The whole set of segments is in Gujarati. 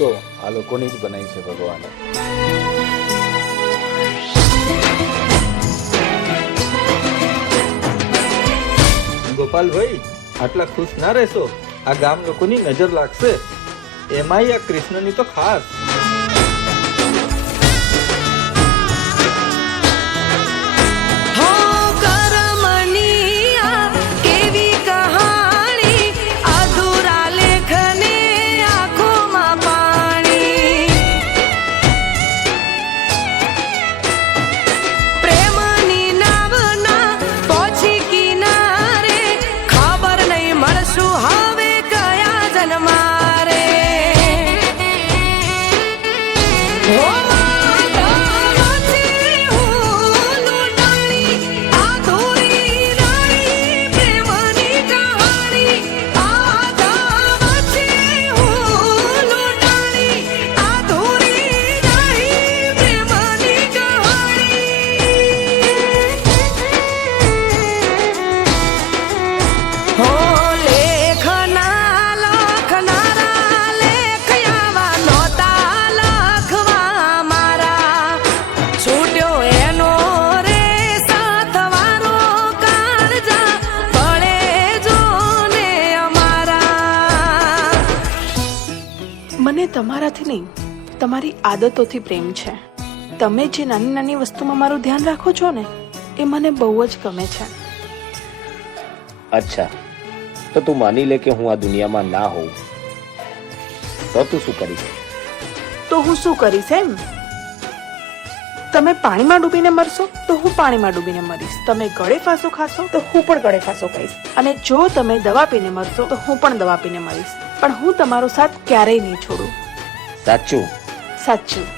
તો આ લોકોની જ બનાવી છે ભગવાને. ગોપાલભાઈ, આટલા ખુશ ના રહેશો. આ ગામ લોકોની નજર લાગશે, એમાંય આ કૃષ્ણની તો ખાસ. મને તમારાથી નહીં, તમારી આદતોથી પ્રેમ છે. તમે જે નાની નાની વસ્તુમાં મારું ધ્યાન રાખો છો ને, એ મને બહુ જ ગમે છે. અચ્છા, તો તું માની લે કે હું આ દુનિયામાં ના હોઉં તો તું શું કરીશ? તો હું શું કરીશ એમ? તમે પાણીમાં ડૂબીને મરશો તો હું પાણીમાં ડૂબીને મરીશ. તમે ગળે ફાંસો ખાશો તો હું પણ ગળે ફાંસો ખાઈશ. અને જો તમે દવા પીને મરશો તો હું પણ દવા પીને મરીશ. પણ હું તમારો સાથ ક્યારેય નહીં છોડું. સાચું? સાચું.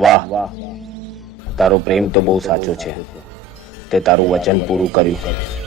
વાહ, તારો પ્રેમ તો બહુ સાચો છે. તે તારું વચન પૂરું કર્યું.